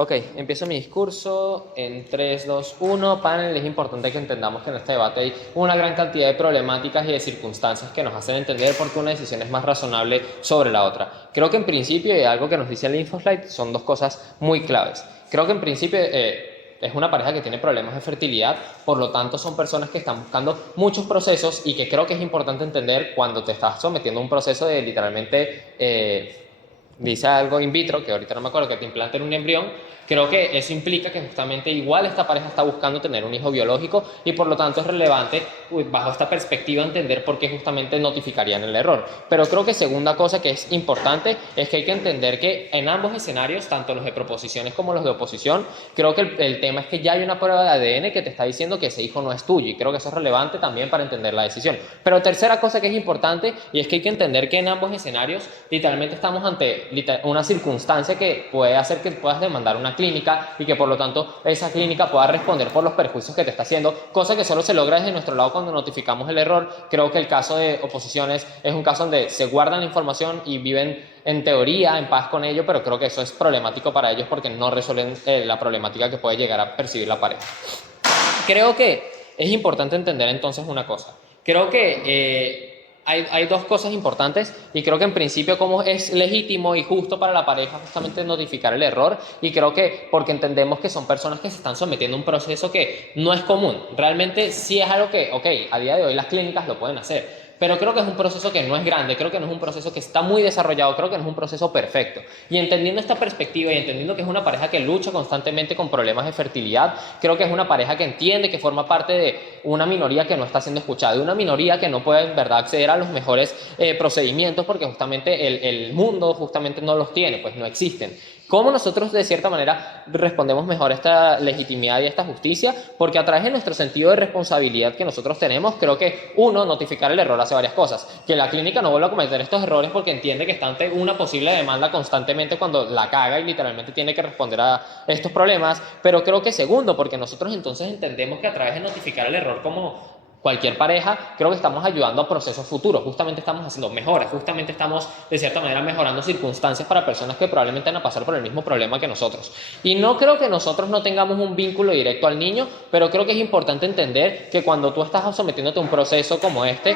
Ok, empiezo mi discurso en 3, 2, 1. Panel, es importante que entendamos que en este debate hay una gran cantidad de problemáticas y de circunstancias que nos hacen entender por qué una decisión es más razonable sobre la otra. Creo que en principio, y algo que nos dice el InfoSlide, son dos cosas muy claves. Creo que en principio es una pareja que tiene problemas de fertilidad, por lo tanto son personas que están buscando muchos procesos y que creo que es importante entender cuando te estás sometiendo a un proceso de literalmente... dice algo in vitro, que ahorita no me acuerdo, que te implanten un embrión. Creo que eso implica que justamente igual esta pareja está buscando tener un hijo biológico y por lo tanto es relevante bajo esta perspectiva entender por qué justamente notificarían el error. Pero creo que segunda cosa que es importante es que hay que entender que en ambos escenarios, tanto los de proposiciones como los de oposición, creo que el tema es que ya hay una prueba de ADN que te está diciendo que ese hijo no es tuyo y creo que eso es relevante también para entender la decisión. Pero tercera cosa que es importante y es que hay que entender que en ambos escenarios literalmente estamos ante una circunstancia que puede hacer que puedas demandar una clínica y que por lo tanto esa clínica pueda responder por los perjuicios que te está haciendo, cosa que solo se logra desde nuestro lado cuando notificamos el error. Creo que el caso de oposiciones es un caso donde se guardan la información y viven en teoría en paz con ello, pero creo que eso es problemático para ellos porque no resuelven la problemática que puede llegar a percibir la pareja. Creo que es importante entender entonces una cosa. Creo que hay dos cosas importantes y creo que en principio como es legítimo y justo para la pareja justamente notificar el error y creo que porque entendemos que son personas que se están sometiendo a un proceso que no es común. Realmente sí es algo que, ok, a día de hoy las clínicas lo pueden hacer. Pero creo que es un proceso que no es grande, creo que no es un proceso que está muy desarrollado, creo que no es un proceso perfecto. Y entendiendo esta perspectiva y entendiendo que es una pareja que lucha constantemente con problemas de fertilidad, creo que es una pareja que entiende que forma parte de una minoría que no está siendo escuchada, de una minoría que no puede en verdad acceder a los mejores procedimientos porque justamente el mundo justamente no los tiene, pues no existen. ¿Cómo nosotros de cierta manera respondemos mejor a esta legitimidad y a esta justicia? Porque a través de nuestro sentido de responsabilidad que nosotros tenemos, creo que uno, notificar el error hace varias cosas. Que la clínica no vuelva a cometer estos errores porque entiende que está ante una posible demanda constantemente cuando la caga y literalmente tiene que responder a estos problemas. Pero creo que segundo, porque nosotros entonces entendemos que a través de notificar el error como cualquier pareja, creo que estamos ayudando a procesos futuros, justamente estamos haciendo mejoras, justamente estamos de cierta manera mejorando circunstancias para personas que probablemente van a pasar por el mismo problema que nosotros. Y no creo que nosotros no tengamos un vínculo directo al niño, pero creo que es importante entender que cuando tú estás sometiéndote a un proceso como este,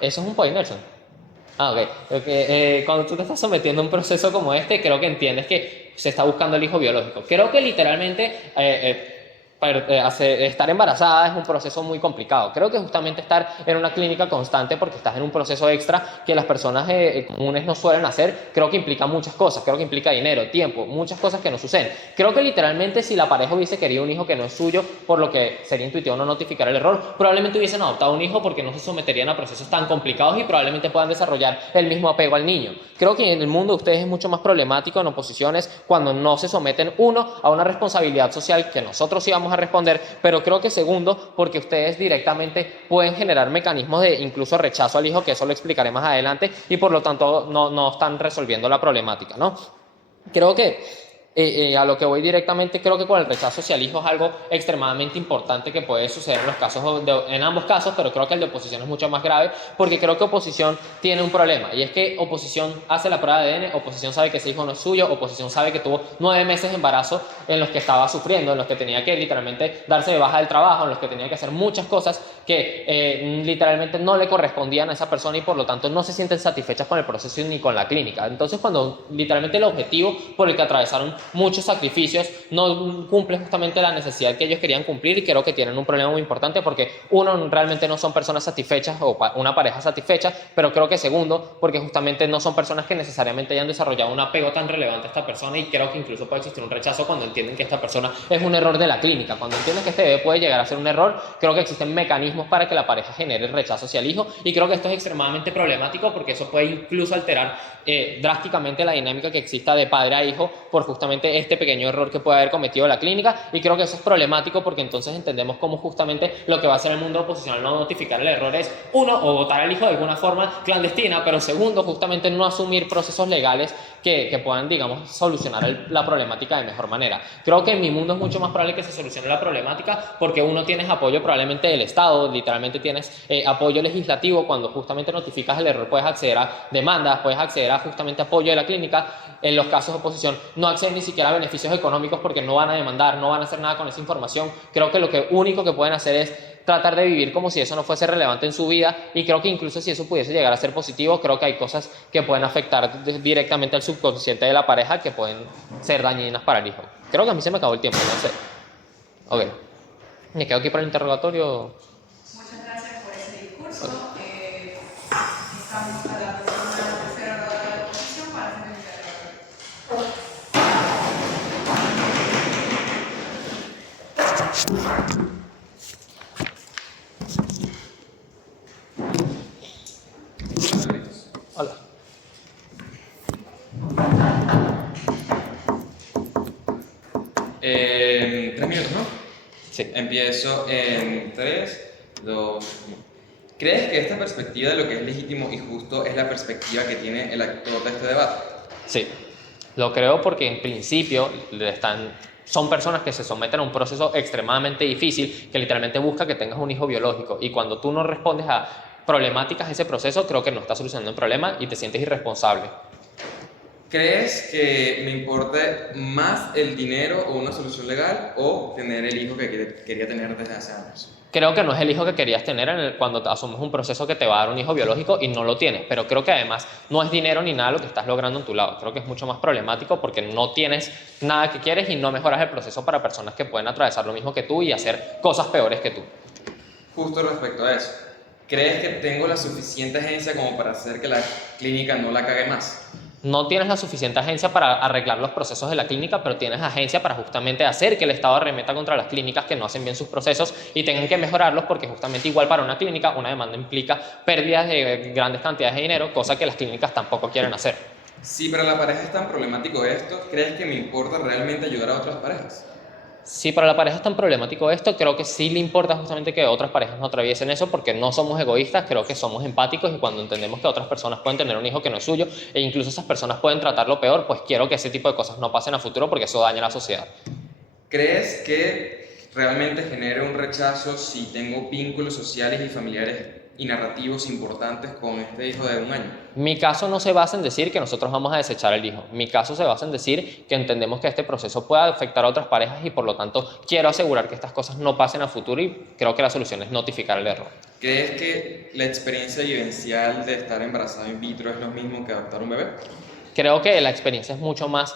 eso es un point, Nelson. Ah, ok. Cuando tú te estás sometiendo a un proceso como este, creo que entiendes que se está buscando el hijo biológico. Creo que literalmente estar embarazada es un proceso muy complicado. Creo que justamente estar en una clínica constante porque estás en un proceso extra que las personas comunes no suelen hacer, creo que implica muchas cosas. Creo que implica dinero, tiempo, muchas cosas que no suceden. Creo que literalmente si la pareja hubiese querido un hijo que no es suyo, por lo que sería intuitivo no notificar el error, probablemente hubiesen adoptado un hijo porque no se someterían a procesos tan complicados y probablemente puedan desarrollar el mismo apego al niño. Creo que en el mundo de ustedes es mucho más problemático en oposiciones cuando no se someten, uno, a una responsabilidad social que nosotros íbamos a responder, pero creo que segundo, porque ustedes directamente pueden generar mecanismos de incluso rechazo al hijo, que eso lo explicaré más adelante, y por lo tanto no están resolviendo la problemática, ¿no? Creo que a lo que voy directamente, creo que con el rechazo hacia el hijo es algo extremadamente importante que puede suceder en los casos en ambos casos, pero creo que el de oposición es mucho más grave porque creo que oposición tiene un problema y es que oposición hace la prueba de ADN, oposición sabe que ese hijo no es suyo, oposición sabe que tuvo 9 meses de embarazo en los que estaba sufriendo, en los que tenía que literalmente darse de baja del trabajo, en los que tenía que hacer muchas cosas que literalmente no le correspondían a esa persona y por lo tanto no se sienten satisfechas con el proceso ni con la clínica. Entonces cuando literalmente el objetivo por el que atravesaron muchos sacrificios no cumple justamente la necesidad que ellos querían cumplir y creo que tienen un problema muy importante porque uno, realmente no son personas satisfechas o una pareja satisfecha, pero creo que segundo, porque justamente no son personas que necesariamente hayan desarrollado un apego tan relevante a esta persona y creo que incluso puede existir un rechazo cuando entienden que esta persona es un error de la clínica. Cuando entienden que este bebé puede llegar a ser un error, creo que existen mecanismos para que la pareja genere el rechazo hacia el hijo y creo que esto es extremadamente problemático porque eso puede incluso alterar drásticamente la dinámica que exista de padre a hijo por justamente este pequeño error que puede haber cometido la clínica y creo que eso es problemático porque entonces entendemos cómo justamente lo que va a hacer el mundo oposicional no notificar el error es uno, o votar al hijo de alguna forma clandestina, pero segundo, justamente no asumir procesos legales que puedan, digamos, solucionar la problemática de mejor manera. Creo que en mi mundo es mucho más probable que se solucione la problemática porque uno tienes apoyo probablemente del Estado, literalmente tienes apoyo legislativo, cuando justamente notificas el error puedes acceder a demandas, puedes acceder a justamente apoyo de la clínica. En los casos de oposición no acceden ni siquiera beneficios económicos porque no van a demandar, no van a hacer nada con esa información. Creo que lo único que pueden hacer es tratar de vivir como si eso no fuese relevante en su vida, y creo que incluso si eso pudiese llegar a ser positivo, creo que hay cosas que pueden afectar directamente al subconsciente de la pareja que pueden ser dañinas para el hijo. Creo que a mí se me acabó el tiempo, no sé. Ok. ¿Me quedo aquí para el interrogatorio? Muchas gracias por ese discurso. Estamos a la tercera ronda de la oposición para hacer el interrogatorio. Hola. ¿3 minutos, no? Sí. Empiezo en 3, 2, 1. ¿Crees que esta perspectiva de lo que es legítimo y justo es la perspectiva que tiene el actor de este debate? Sí. Lo creo porque en principio son personas que se someten a un proceso extremadamente difícil que literalmente busca que tengas un hijo biológico, y cuando tú no respondes a problemáticas de ese proceso, creo que no estás solucionando un problema y te sientes irresponsable. ¿Crees que me importe más el dinero o una solución legal o tener el hijo que quería tener desde hace años? Creo que no es el hijo que querías tener cuando asumes un proceso que te va a dar un hijo biológico y no lo tienes, pero creo que además no es dinero ni nada lo que estás logrando en tu lado. Creo que es mucho más problemático porque no tienes nada que quieres y no mejoras el proceso para personas que pueden atravesar lo mismo que tú y hacer cosas peores que tú. Justo respecto a eso, ¿crees que tengo la suficiente agencia como para hacer que la clínica no la cague más? No tienes la suficiente agencia para arreglar los procesos de la clínica, pero tienes agencia para justamente hacer que el Estado arremeta contra las clínicas que no hacen bien sus procesos y tengan que mejorarlos, porque justamente igual para una clínica una demanda implica pérdidas de grandes cantidades de dinero, cosa que las clínicas tampoco quieren hacer. Si para la pareja es tan problemático esto, ¿crees que me importa realmente ayudar a otras parejas? Si para la pareja es tan problemático esto, creo que sí le importa justamente que otras parejas no atraviesen eso, porque no somos egoístas, creo que somos empáticos, y cuando entendemos que otras personas pueden tener un hijo que no es suyo e incluso esas personas pueden tratarlo peor, pues quiero que ese tipo de cosas no pasen a futuro porque eso daña a la sociedad. ¿Crees que realmente genere un rechazo si tengo vínculos sociales y familiares y narrativos importantes con este hijo de 1 año? Mi caso no se basa en decir que nosotros vamos a desechar el hijo. Mi caso se basa en decir que entendemos que este proceso puede afectar a otras parejas y por lo tanto quiero asegurar que estas cosas no pasen a futuro, y creo que la solución es notificar el error. ¿Crees que la experiencia vivencial de estar embarazado in vitro es lo mismo que adoptar un bebé? Creo que la experiencia es mucho más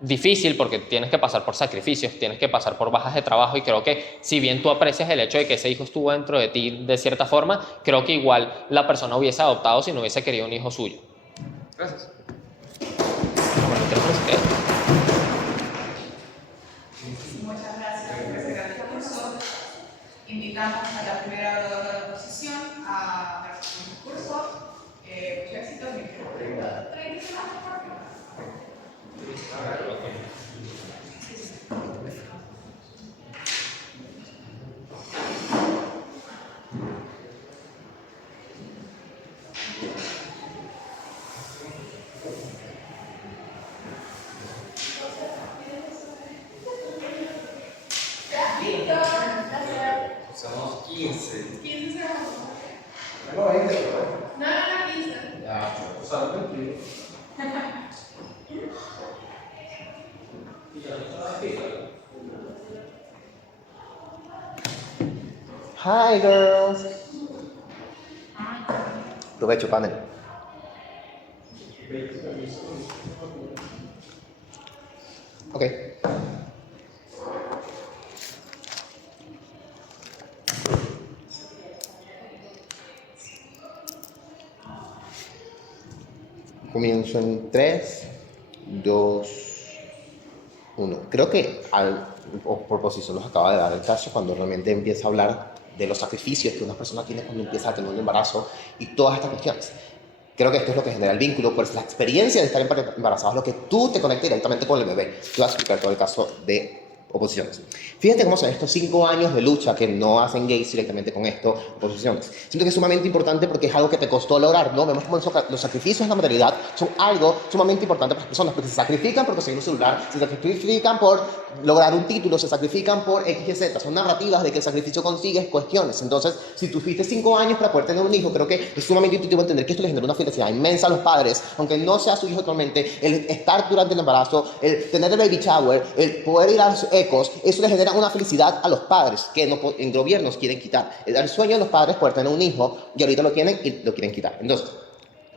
difícil porque tienes que pasar por sacrificios, tienes que pasar por bajas de trabajo, y creo que si bien tú aprecias el hecho de que ese hijo estuvo dentro de ti de cierta forma, creo que igual la persona hubiese adoptado si no hubiese querido un hijo suyo. Gracias. Muchas gracias por ese gran discurso. Invitamos a la primera ronda de la oposición a dar su discurso. Mucho éxito. 30 segundos. Usamos 15. 15 segundos. No, 20, No, 15. ya, usando 20. Hi, girls. Provecho, panel. Ok. Comienzo en 3, 2, 1. Creo que por posición nos acaba de dar el caso cuando realmente empieza a hablar de los sacrificios que una persona tiene cuando empieza a tener un embarazo y todas estas cuestiones. Creo que esto es lo que genera el vínculo, pues la experiencia de estar embarazado es lo que tú te conectas directamente con el bebé. Yo voy a explicar todo el caso de oposiciones. Fíjate cómo son estos 5 años de lucha que no hacen gays directamente con esto, oposiciones. Siento que es sumamente importante porque es algo que te costó lograr, ¿no? Vemos cómo los sacrificios en la maternidad son algo sumamente importante para las personas, porque se sacrifican por conseguir un celular, se sacrifican por lograr un título, se sacrifican por X y Z. Son narrativas de que el sacrificio consigues cuestiones. Entonces, si tú fuiste 5 años para poder tener un hijo, creo que es sumamente intuitivo entender que esto le genera una felicidad inmensa a los padres, aunque no sea su hijo actualmente, el estar durante el embarazo, el tener el baby shower, el poder ir a los ecos, eso le genera una felicidad a los padres que en gobiernos quieren quitar. El sueño de los padres poder tener un hijo y ahorita lo tienen y lo quieren quitar. Entonces,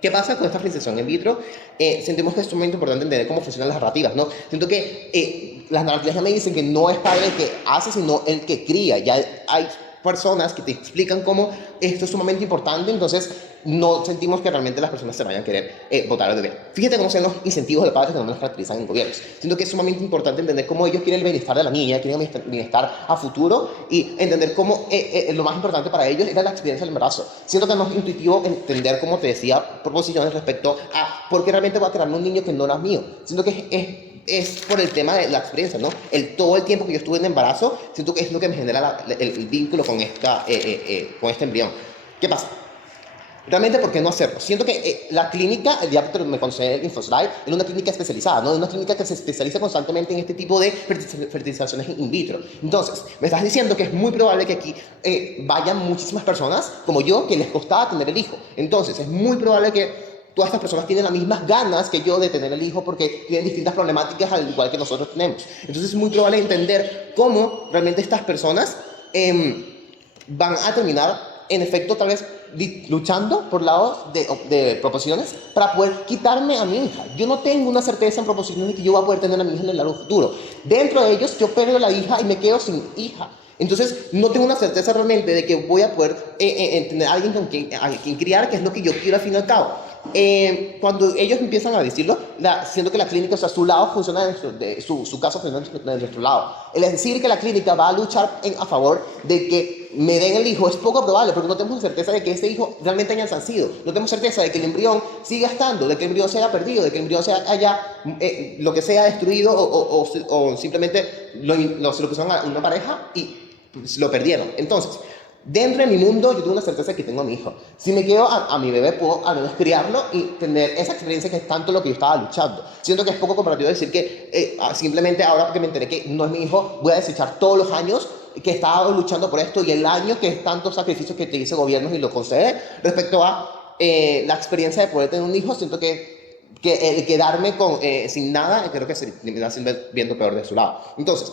¿qué pasa con esta fertilización in vitro? Sentimos que es sumamente importante entender cómo funcionan las narrativas, ¿no? Siento que las narrativas ya me dicen que no es padre el que hace, sino el que cría. Ya hay personas que te explican cómo esto es sumamente importante, entonces no sentimos que realmente las personas se vayan a querer votar al bebé. Fíjate cómo son los incentivos de padres que no nos caracterizan en gobiernos. Siento que es sumamente importante entender cómo ellos quieren el bienestar de la niña, quieren el bienestar a futuro y entender cómo lo más importante para ellos era la experiencia del embarazo. Siento que no es intuitivo entender, como te decía, proposiciones respecto a por qué realmente voy a crearme un niño que no era mío. Siento que es por el tema de la experiencia, ¿no? Todo el tiempo que yo estuve en embarazo, siento que es lo que me genera el vínculo con este embrión. ¿Qué pasa? Realmente, ¿por qué no hacerlo? Siento que la clínica, el día que me concede el InfoSlide, es una clínica especializada, ¿no? Es una clínica que se especializa constantemente en este tipo de fertilizaciones in vitro. Entonces, me estás diciendo que es muy probable que aquí vayan muchísimas personas, como yo, que les costaba tener el hijo. Entonces, es muy probable que todas estas personas tienen las mismas ganas que yo de tener el hijo porque tienen distintas problemáticas al igual que nosotros tenemos. Entonces es muy probable entender cómo realmente estas personas van a terminar, en efecto, tal vez luchando por lados de proposiciones para poder quitarme a mi hija. Yo no tengo una certeza en proposiciones de que yo voy a poder tener a mi hija en el largo futuro. Dentro de ellos, yo pierdo la hija y me quedo sin hija. Entonces, no tengo una certeza realmente de que voy a poder tener a alguien con quien criar, que es lo que yo quiero al fin y al cabo. Cuando ellos empiezan a decirlo, siendo que la clínica, o sea, su lado funciona, su caso funciona de nuestro lado. El decir que la clínica va a luchar a favor de que me den el hijo es poco probable, porque no tenemos certeza de que ese hijo realmente haya nacido. No tenemos certeza de que el embrión siga estando, de que el embrión se haya perdido, de que el embrión haya lo que sea destruido o simplemente se lo pusieron a una pareja y lo perdieron. Entonces, dentro de mi mundo, yo tengo una certeza de que tengo a mi hijo. Si me quedo a mi bebé, puedo al menos criarlo y tener esa experiencia que es tanto lo que yo estaba luchando. Siento que es poco comparativo decir que simplemente ahora porque me enteré que no es mi hijo, voy a desechar todos los años que he estado luchando por esto y el año que es tantos sacrificios que te dice gobiernos y lo concede respecto a la experiencia de poder tener un hijo. Siento que el quedarme sin nada, creo que se me va viendo peor de su lado. Entonces,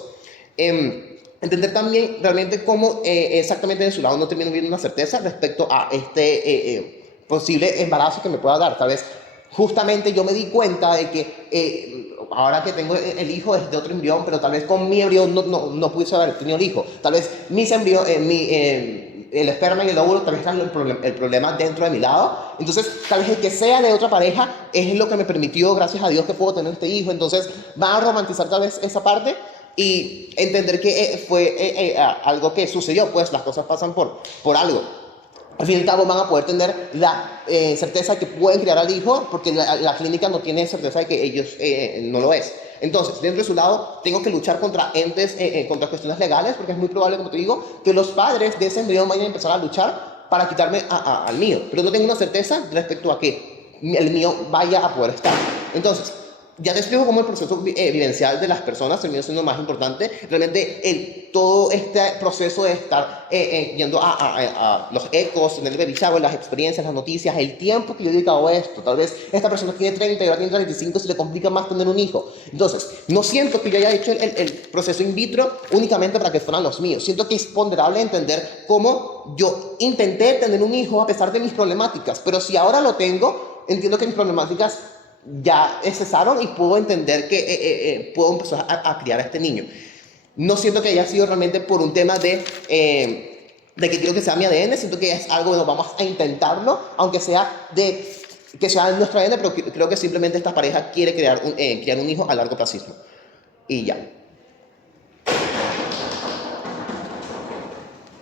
entender también realmente cómo exactamente de su lado no termino viendo una certeza respecto a este posible embarazo que me pueda dar. Tal vez justamente yo me di cuenta de que ahora que tengo el hijo es de otro embrión, pero tal vez con mi embrión no pudiese haber tenido el hijo. Tal vez mis embriones, el esperma y el óvulo tal vez están el problema dentro de mi lado. Entonces, tal vez el que sea de otra pareja es lo que me permitió, gracias a Dios, que puedo tener este hijo. Entonces, va a romantizar tal vez esa parte y entender que fue algo que sucedió, pues las cosas pasan por algo. Al fin y al cabo van a poder tener la certeza de que pueden criar al hijo porque la clínica no tiene certeza de que ellos no lo es. Entonces, dentro de su lado, tengo que luchar contra entes, contra cuestiones legales, porque es muy probable, como te digo, que los padres de ese embrión vayan a empezar a luchar para quitarme al mío. Pero no tengo una certeza respecto a que el mío vaya a poder estar. Entonces, ya te explico cómo el proceso vivencial de las personas termina siendo más importante. Realmente todo este proceso de estar yendo a los ecos, en el baby shower, las experiencias, las noticias, el tiempo que yo he dedicado a esto. Tal vez esta persona tiene 30 y ahora tiene 35, se le complica más tener un hijo. Entonces, no siento que yo haya hecho el proceso in vitro únicamente para que fueran los míos. Siento que es ponderable entender cómo yo intenté tener un hijo a pesar de mis problemáticas. Pero si ahora lo tengo, entiendo que mis problemáticas ya cesaron y puedo entender que puedo empezar a criar a este niño. No siento que haya sido realmente por un tema de que quiero que sea mi ADN, siento que es algo, bueno, vamos a intentarlo, aunque sea que sea nuestro ADN, pero creo que simplemente esta pareja quiere criar un hijo a largo plazo. Y ya.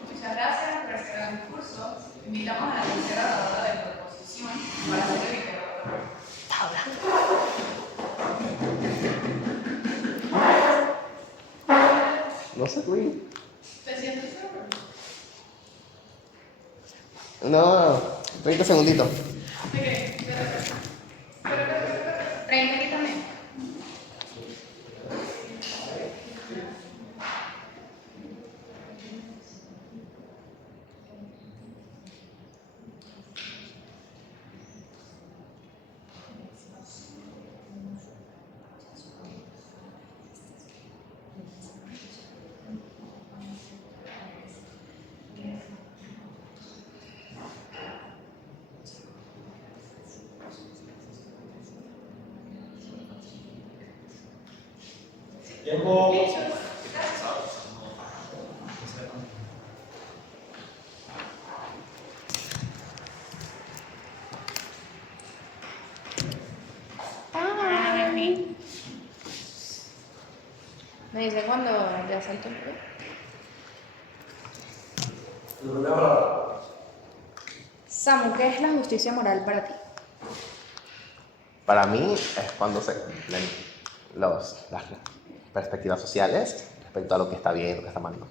Muchas gracias por este gran discurso. Invitamos a la tercera oradora de proposición para hacer el interrogatorio. No sé, Luis. ¿Te sientes seguro? No, 30 segunditos. Ok, espera. 30 aquí también. Me dice cuando ya salto el bebé. Samu, ¿qué es la justicia moral para ti? Para mí es cuando se cumplen las perspectivas sociales respecto a lo que está bien y lo que está mal, ¿no?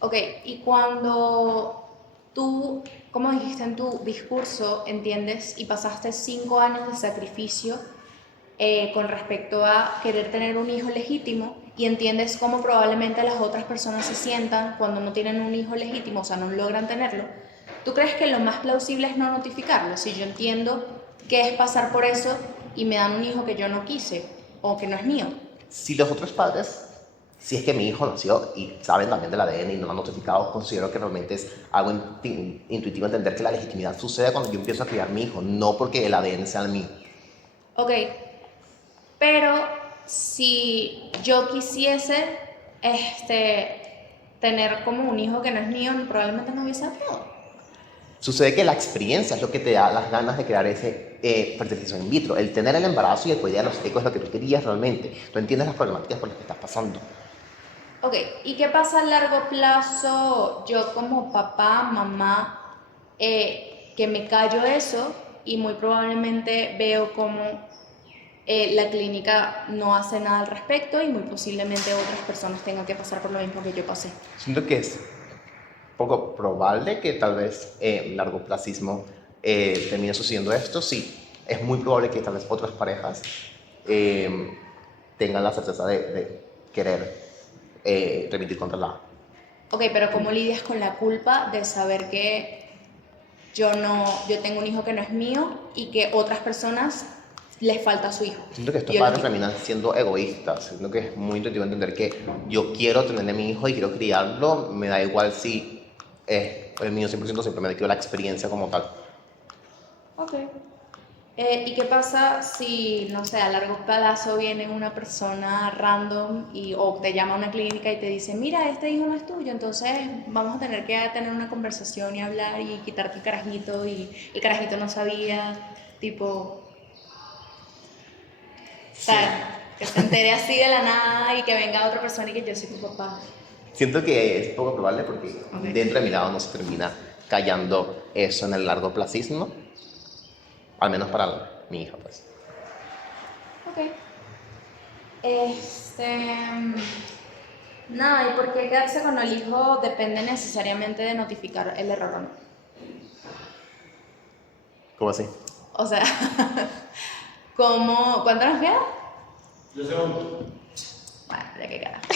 Ok, y cuando tú, como dijiste en tu discurso, entiendes y pasaste 5 años de sacrificio con respecto a querer tener un hijo legítimo y entiendes cómo probablemente las otras personas se sientan cuando no tienen un hijo legítimo, o sea, no logran tenerlo, ¿tú crees que lo más plausible es no notificarlo? Si yo entiendo qué es pasar por eso y me dan un hijo que yo no quise o que no es mío. Si los otros padres, si es que mi hijo nació y saben también del ADN y no lo han notificado, considero que realmente es algo intuitivo entender que la legitimidad sucede cuando yo empiezo a criar a mi hijo, no porque el ADN sea el mío. Ok, pero si yo quisiese tener como un hijo que no es mío, probablemente no hubiese apego. Sucede que la experiencia es lo que te da las ganas de crear ese fertilización in vitro. El tener el embarazo y el cuidar los ecos es lo que tú querías realmente. Tú entiendes las problemáticas por las que estás pasando. Ok, ¿y qué pasa a largo plazo yo como papá, mamá, que me callo eso y muy probablemente veo como la clínica no hace nada al respecto y muy posiblemente otras personas tengan que pasar por lo mismo que yo pasé? Siento que es poco probable que tal vez largo placismo termine sucediendo esto. Sí, es muy probable que tal vez otras parejas tengan la certeza de querer remitir contra la... Ok, pero ¿cómo lidias con la culpa de saber que yo tengo un hijo que no es mío y que otras personas les falta a su hijo? Siento que estos padres terminan siendo egoístas. Siento que es muy intuitivo entender que yo quiero tener a mi hijo y quiero criarlo. Me da igual si es el mío 100%, simplemente quiero la experiencia como tal. Ok. ¿Y qué pasa si, no sé, a largo plazo viene una persona random o te llama a una clínica y te dice, mira, este hijo no es tuyo, entonces vamos a tener que tener una conversación y hablar y quitarte el carajito y el carajito no sabía, tipo... O sea, que se entere así de la nada y que venga otra persona y que yo soy tu papá. Siento que es poco probable porque dentro de mi lado no se termina callando eso en el largo placismo, al menos para mi hija, pues. Ok. Nada, ¿y por qué quedarse con el hijo depende necesariamente de notificar el error o no? ¿Cómo así? O sea, ¿cuánto nos queda? 10 segundos. Bueno, ya que carajo.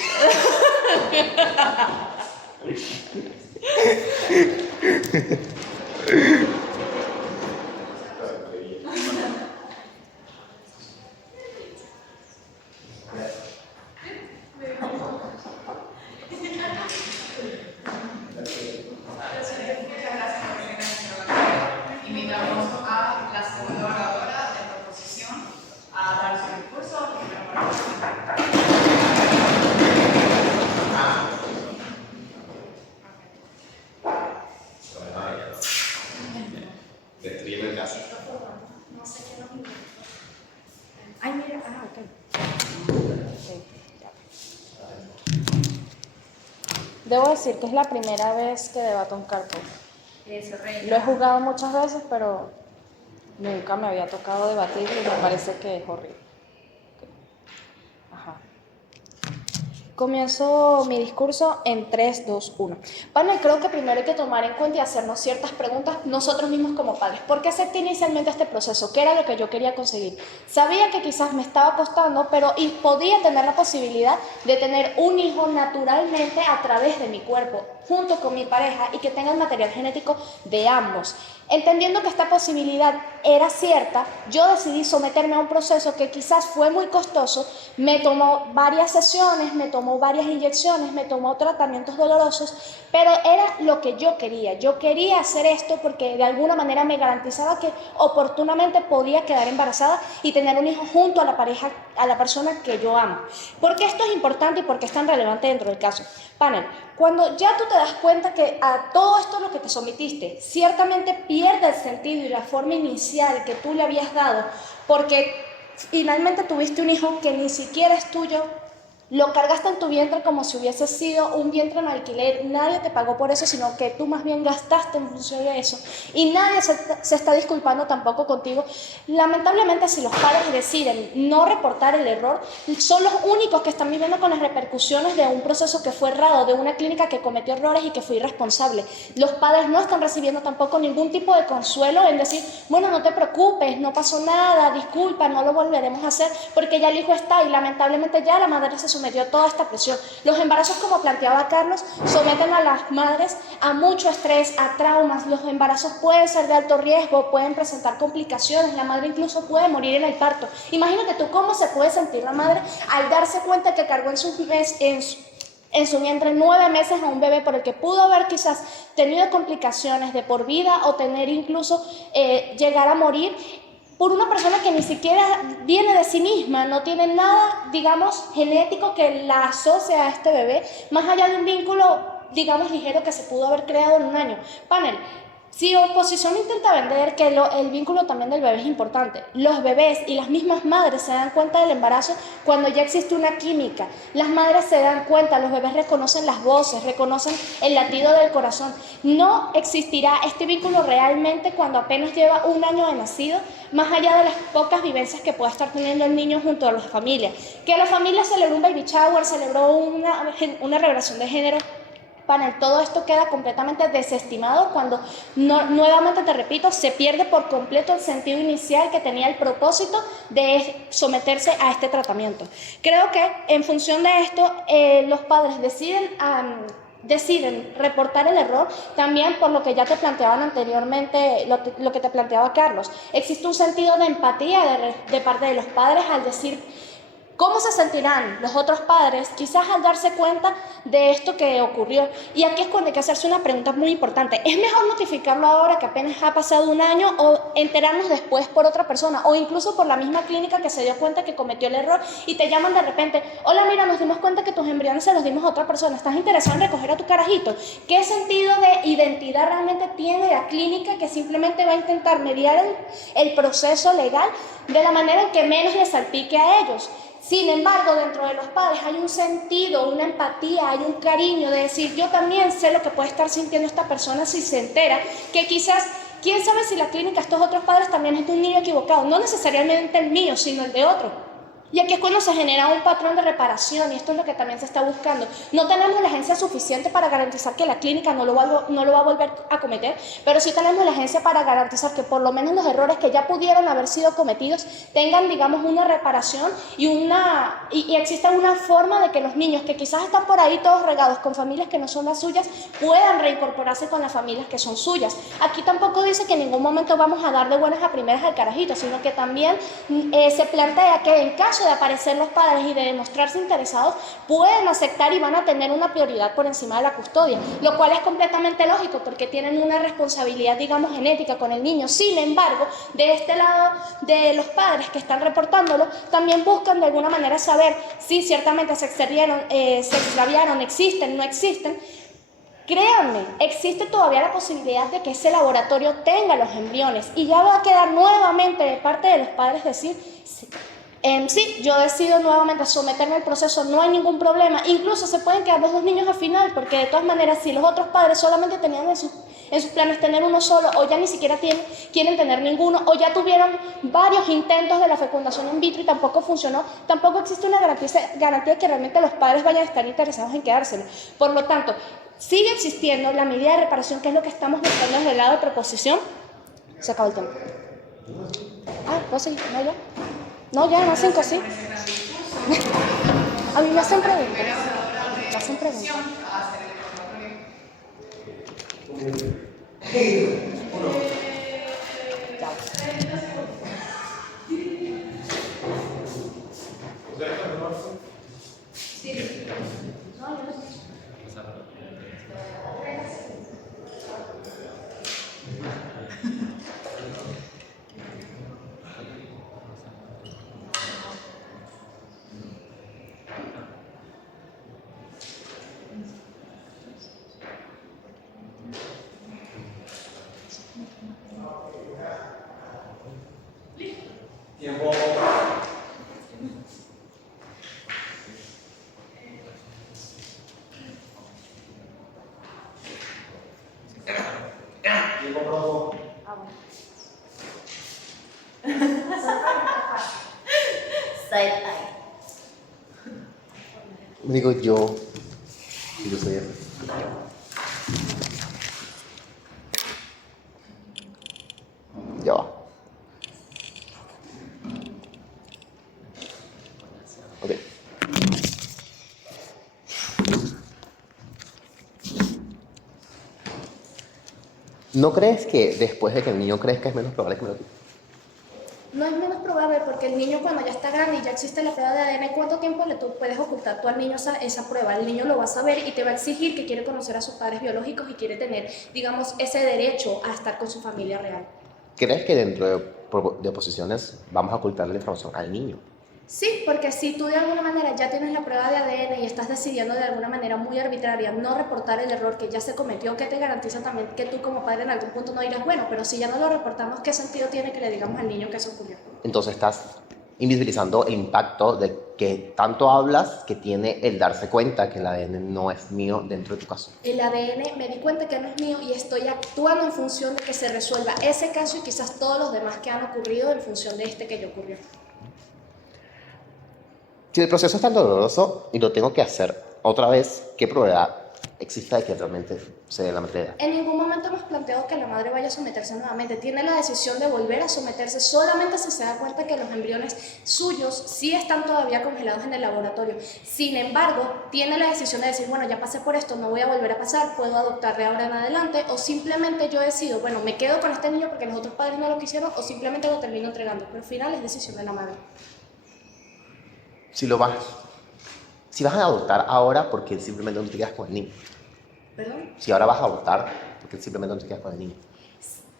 Invitamos a la segunda oradora de la proposición a dar su discurso. Destruyendo el caso. Ay, mira, ok. Debo decir que es la primera vez que debato un carpo. Lo he jugado muchas veces, pero nunca me había tocado debatir y me parece que es horrible. Ajá. Comienzo mi discurso en 3, 2, 1. Panel, creo que primero hay que tomar en cuenta y hacernos ciertas preguntas nosotros mismos como padres. ¿Por qué acepté inicialmente este proceso? ¿Qué era lo que yo quería conseguir? Sabía que quizás me estaba costando, pero podía tener la posibilidad de tener un hijo naturalmente a través de mi cuerpo, junto con mi pareja, y que tenga el material genético de ambos. Entendiendo que esta posibilidad era cierta, yo decidí someterme a un proceso que quizás fue muy costoso. Me tomó varias sesiones, me tomó varias inyecciones, me tomó tratamientos dolorosos, pero era lo que yo quería. Yo quería hacer esto porque de alguna manera me garantizaba que oportunamente podía quedar embarazada y tener un hijo junto a la pareja, a la persona que yo amo. ¿Por qué esto es importante y por qué es tan relevante dentro del caso? Panel, cuando ya tú te das cuenta que a todo esto lo que te sometiste ciertamente pierde el sentido y la forma inicial que tú le habías dado, porque finalmente tuviste un hijo que ni siquiera es tuyo, lo cargaste en tu vientre como si hubiese sido un vientre en alquiler, nadie te pagó por eso, sino que tú más bien gastaste en función de eso, y nadie se está disculpando tampoco contigo. Lamentablemente, si los padres deciden no reportar el error, son los únicos que están viviendo con las repercusiones de un proceso que fue errado, de una clínica que cometió errores y que fue irresponsable. Los padres no están recibiendo tampoco ningún tipo de consuelo en decir, bueno, no te preocupes, no pasó nada, disculpa, no lo volveremos a hacer, porque ya el hijo está, y lamentablemente ya la madre se sometió a toda esta presión. Los embarazos, como planteaba Carlos, someten a las madres a mucho estrés, a traumas. Los embarazos pueden ser de alto riesgo, pueden presentar complicaciones, la madre incluso puede morir en el parto. Imagínate tú cómo se puede sentir la madre al darse cuenta que cargó en su vientre 9 meses a un bebé por el que pudo haber quizás tenido complicaciones de por vida o tener incluso llegar a morir, por una persona que ni siquiera viene de sí misma, no tiene nada, digamos, genético que la asocie a este bebé, más allá de un vínculo, digamos, ligero que se pudo haber creado en un año. Panel, si oposición intenta vender que el vínculo también del bebé es importante, los bebés y las mismas madres se dan cuenta del embarazo cuando ya existe una química. Las madres se dan cuenta, los bebés reconocen las voces, reconocen el latido del corazón. No existirá este vínculo realmente cuando apenas lleva un año de nacido, más allá de las pocas vivencias que pueda estar teniendo el niño junto a la familia. Que la familia celebró un baby shower, celebró una revelación de género. Panel, todo esto queda completamente desestimado cuando, nuevamente te repito, se pierde por completo el sentido inicial que tenía el propósito de someterse a este tratamiento. Creo que en función de esto, los padres deciden reportar el error, también por lo que ya te planteaban anteriormente, lo que te planteaba Carlos. Existe un sentido de empatía de parte de los padres al decir, ¿cómo se sentirán los otros padres quizás al darse cuenta de esto que ocurrió? Y aquí es cuando hay que hacerse una pregunta muy importante. ¿Es mejor notificarlo ahora que apenas ha pasado un año o enterarnos después por otra persona o incluso por la misma clínica que se dio cuenta que cometió el error y te llaman de repente, hola, mira, nos dimos cuenta que tus embriones se los dimos a otra persona, ¿estás interesado en recoger a tu carajito? ¿Qué sentido de identidad realmente tiene la clínica que simplemente va a intentar mediar el proceso legal de la manera en que menos les salpique a ellos? Sin embargo, dentro de los padres hay un sentido, una empatía, hay un cariño de decir, yo también sé lo que puede estar sintiendo esta persona si se entera, que quizás, quién sabe si la clínica, estos otros padres también es de un niño equivocado, no necesariamente el mío, sino el de otro. Y aquí es cuando se genera un patrón de reparación, y esto es lo que también se está buscando. No tenemos la agencia suficiente para garantizar que la clínica no lo va a volver a cometer, pero sí tenemos la agencia para garantizar que por lo menos los errores que ya pudieron haber sido cometidos tengan, digamos, una reparación y exista una forma de que los niños que quizás están por ahí todos regados con familias que no son las suyas puedan reincorporarse con las familias que son suyas. Aquí tampoco dice que en ningún momento vamos a dar de buenas a primeras al carajito, sino que también se plantea que en caso de aparecer los padres y de demostrarse interesados, pueden aceptar y van a tener una prioridad por encima de la custodia, lo cual es completamente lógico porque tienen una responsabilidad, digamos, genética con el niño. Sin embargo, de este lado de los padres que están reportándolo, también buscan de alguna manera saber si ciertamente se extraviaron, existen, no existen. Créanme, existe todavía la posibilidad de que ese laboratorio tenga los embriones y ya va a quedar nuevamente de parte de los padres decir, sí, yo decido nuevamente someterme al proceso, no hay ningún problema. Incluso se pueden quedar los dos niños al final, porque de todas maneras, si los otros padres solamente tenían en sus planes tener uno solo, o ya ni siquiera quieren tener ninguno, o ya tuvieron varios intentos de la fecundación in vitro y tampoco funcionó, tampoco existe una garantía que realmente los padres vayan a estar interesados en quedárselo. Por lo tanto, sigue existiendo la medida de reparación, que es lo que estamos buscando desde el lado de proposición. Se acabó el tiempo. ¿Puedo seguir? ¿No ya? No, ya, más 5, sí. A mí me hacen preguntas. Me hacen preguntas. Tiempo. Tiempo, profe. Side eye. Digo yo soy ese. Ya va. Ok. ¿No crees que después de que el niño crezca es menos probable que me lo quite? No es menos probable, porque el niño, cuando ya está grande y ya existe la prueba de ADN, ¿cuánto tiempo tú puedes ocultar tú al niño esa prueba? El niño lo va a saber y te va a exigir que quiere conocer a sus padres biológicos y quiere tener, digamos, ese derecho a estar con su familia real. ¿Crees que dentro de oposiciones vamos a ocultarle la información al niño? Sí, porque si tú de alguna manera ya tienes la prueba de ADN y estás decidiendo de alguna manera muy arbitraria no reportar el error que ya se cometió, ¿qué te garantiza también que tú como padre en algún punto no dirás, bueno, pero si ya no lo reportamos, ¿qué sentido tiene que le digamos al niño que eso ocurrió? Entonces estás invisibilizando el impacto de que tanto hablas que tiene el darse cuenta que el ADN no es mío dentro de tu caso. El ADN me di cuenta que no es mío y estoy actuando en función de que se resuelva ese caso y quizás todos los demás que han ocurrido en función de este que ya ocurrió. Si el proceso es tan doloroso y lo tengo que hacer otra vez, ¿qué probabilidad existe de que realmente se dé la maternidad? En ningún momento hemos planteado que la madre vaya a someterse nuevamente. Tiene la decisión de volver a someterse solamente si se da cuenta que los embriones suyos sí están todavía congelados en el laboratorio. Sin embargo, tiene la decisión de decir, bueno, ya pasé por esto, no voy a volver a pasar, puedo adoptar de ahora en adelante, o simplemente yo decido, bueno, me quedo con este niño porque los otros padres no lo quisieron, o simplemente lo termino entregando. Pero al final es decisión de la madre. Si vas a adoptar ahora porque simplemente no te quedas con el niño. ¿Perdón? Si ahora vas a adoptar porque simplemente no te quedas con el niño.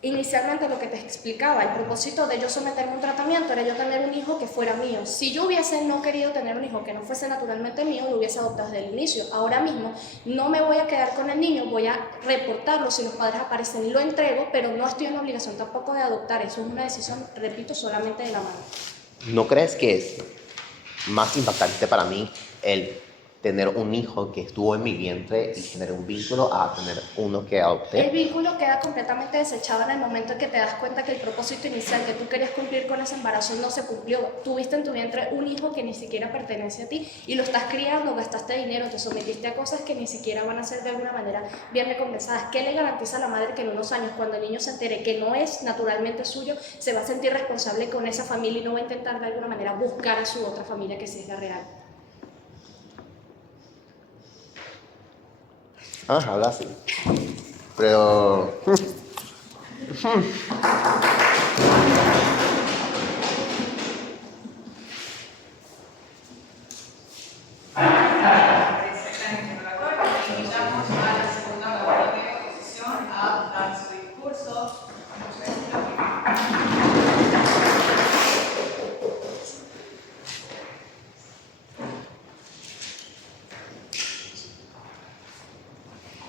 Inicialmente lo que te explicaba, el propósito de yo someterme a un tratamiento era yo tener un hijo que fuera mío. Si yo hubiese no querido tener un hijo que no fuese naturalmente mío, lo hubiese adoptado desde el inicio. Ahora mismo no me voy a quedar con el niño, voy a reportarlo si los padres aparecen y lo entrego, pero no estoy en obligación tampoco de adoptar. Eso es una decisión, repito, solamente de la madre. ¿No crees que es más impactante para mí el tener un hijo que estuvo en mi vientre y generar un vínculo a tener uno que adopté? El vínculo queda completamente desechado en el momento en que te das cuenta que el propósito inicial que tú querías cumplir con ese embarazo no se cumplió. Tuviste en tu vientre un hijo que ni siquiera pertenece a ti y lo estás criando, gastaste dinero, te sometiste a cosas que ni siquiera van a ser de alguna manera bien recompensadas. ¿Qué le garantiza a la madre que en unos años, cuando el niño se entere que no es naturalmente suyo, se va a sentir responsable con esa familia y no va a intentar de alguna manera buscar a su otra familia que sí es la real? Habla así. Pero... Invitamos a la segunda ronda de oposición a dar su discurso.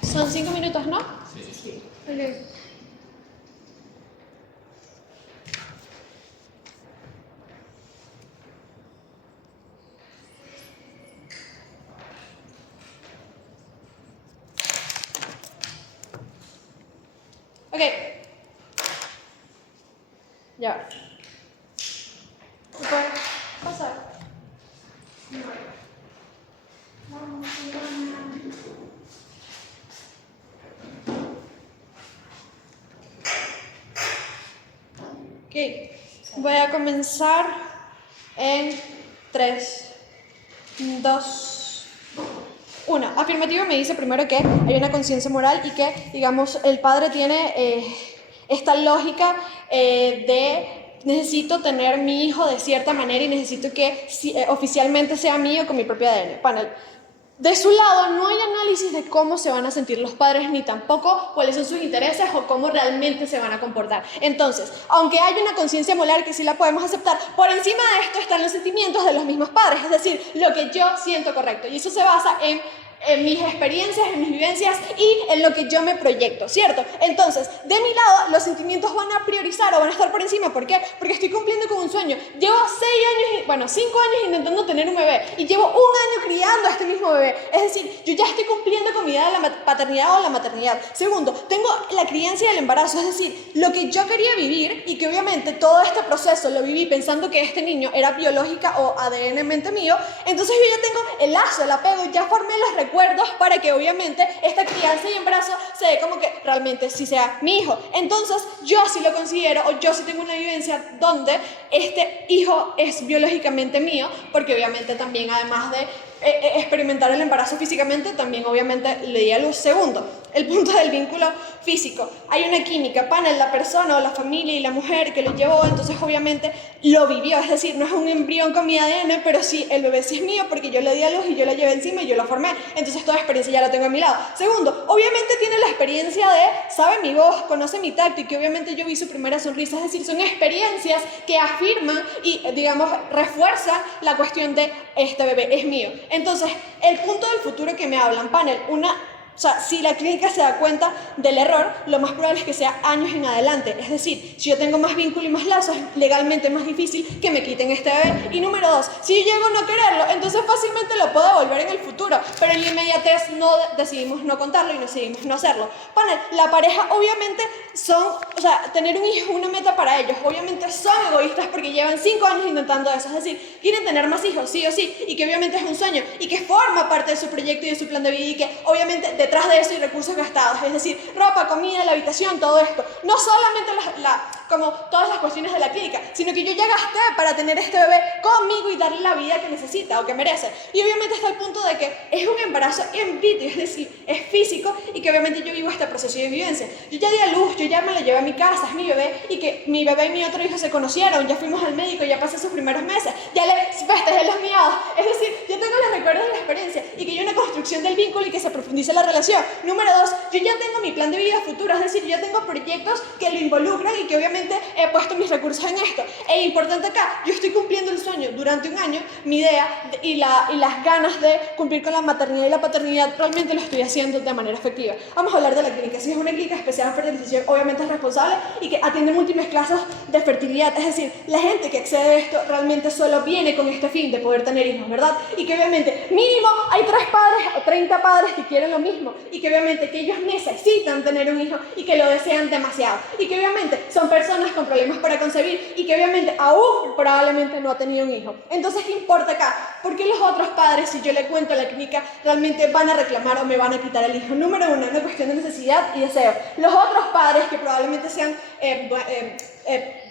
Son 5 minutos, ¿no? Sí. Okay. Ya. ¿Puede pasar? Ok, voy a comenzar en 3, 2, 1. Afirmativo me dice primero que hay una conciencia moral y que, digamos, el padre tiene esta lógica de necesito tener mi hijo de cierta manera y necesito que oficialmente sea mío con mi propio ADN. Panel. De su lado, no hay análisis de cómo se van a sentir los padres, ni tampoco cuáles son sus intereses o cómo realmente se van a comportar. Entonces, aunque hay una conciencia moral que sí la podemos aceptar, por encima de esto están los sentimientos de los mismos padres, es decir, lo que yo siento correcto. Y eso se basa en mis experiencias, en mis vivencias y en lo que yo me proyecto, ¿cierto? Entonces, de mi lado, los sentimientos van a priorizar o van a estar por encima. ¿Por qué? Porque estoy cumpliendo con un sueño. Llevo 5 años intentando tener un bebé y llevo 1 año criando a este mismo bebé. Es decir, yo ya estoy cumpliendo con mi idea de la paternidad o la maternidad. Segundo, tengo la crianza y el embarazo, es decir, lo que yo quería vivir y que obviamente todo este proceso lo viví pensando que este niño era biológica o ADN-mente mío. Entonces yo ya tengo el lazo, el apego, ya formé los recuerdos para que obviamente esta crianza y embarazo se dé como que realmente sí sea mi hijo. Entonces yo así lo considero, o yo sí tengo una vivencia donde este hijo es biológicamente mío, porque obviamente también además de experimentar el embarazo físicamente, también obviamente le di a luz. Segundo, el punto del vínculo físico. Hay una química, panel, la persona o la familia y la mujer que lo llevó, entonces obviamente lo vivió, es decir, no es un embrión con mi ADN, pero sí, el bebé sí es mío porque yo le di a luz y yo lo llevé encima y yo lo formé, entonces toda experiencia ya la tengo a mi lado. Segundo, obviamente tiene la experiencia de, sabe mi voz, conoce mi tacto y que obviamente yo vi su primera sonrisa, es decir, son experiencias que afirman y, digamos, refuerzan la cuestión de este bebé es mío. Entonces, el punto del futuro que me hablan, panel, o sea, si la clínica se da cuenta del error, lo más probable es que sea años en adelante. Es decir, si yo tengo más vínculo y más lazos, legalmente es más difícil que me quiten este bebé. Y número 2, si yo llego a no quererlo, entonces fácilmente lo puedo devolver en el futuro. Pero en la inmediatez decidimos no contarlo y decidimos no hacerlo. Panel, la pareja obviamente tener un hijo es una meta para ellos. Obviamente son egoístas porque llevan 5 años intentando eso. Es decir, quieren tener más hijos, sí o sí, y que obviamente es un sueño y que forma parte de su proyecto y de su plan de vida y que obviamente detrás de eso hay recursos gastados, es decir, ropa, comida, la habitación, todo esto. No solamente como todas las cuestiones de la clínica, sino que yo ya gasté para tener este bebé conmigo y darle la vida que necesita o que merece. Y obviamente está el punto de que es un embarazo in vitro, es decir, es físico y que obviamente yo vivo este proceso de vivencia. Yo ya di a luz, yo ya me lo llevé a mi casa, es mi bebé, y que mi bebé y mi otro hijo se conocieron, ya fuimos al médico, ya pasé sus primeros meses, ya le festejé los miados. Es decir, yo tengo los recuerdos de la experiencia y que hay una construcción del vínculo y que se profundice la relación. Número 2, yo ya tengo mi plan de vida futuro, es decir, yo tengo proyectos que lo involucran y que obviamente he puesto mis recursos en esto. E importante acá, yo estoy cumpliendo el sueño durante 1 año, mi idea y las ganas de cumplir con la maternidad y la paternidad realmente lo estoy haciendo de manera efectiva. Vamos a hablar de la clínica. Si es una clínica especial en fertilización, obviamente es responsable y que atiende múltiples clases de fertilidad, es decir, la gente que accede a esto realmente solo viene con este fin de poder tener hijos, ¿verdad? Y que obviamente mínimo hay 3 padres o 30 padres que quieren lo mismo y que obviamente que ellos necesitan tener un hijo y que lo desean demasiado y que obviamente son personas con problemas para concebir y que obviamente aún probablemente no ha tenido un hijo. Entonces, ¿qué importa acá? ¿Por qué los otros padres, si yo le cuento a la clínica, realmente van a reclamar o me van a quitar el hijo? Número 1, una cuestión de necesidad y deseo. Los otros padres que probablemente sean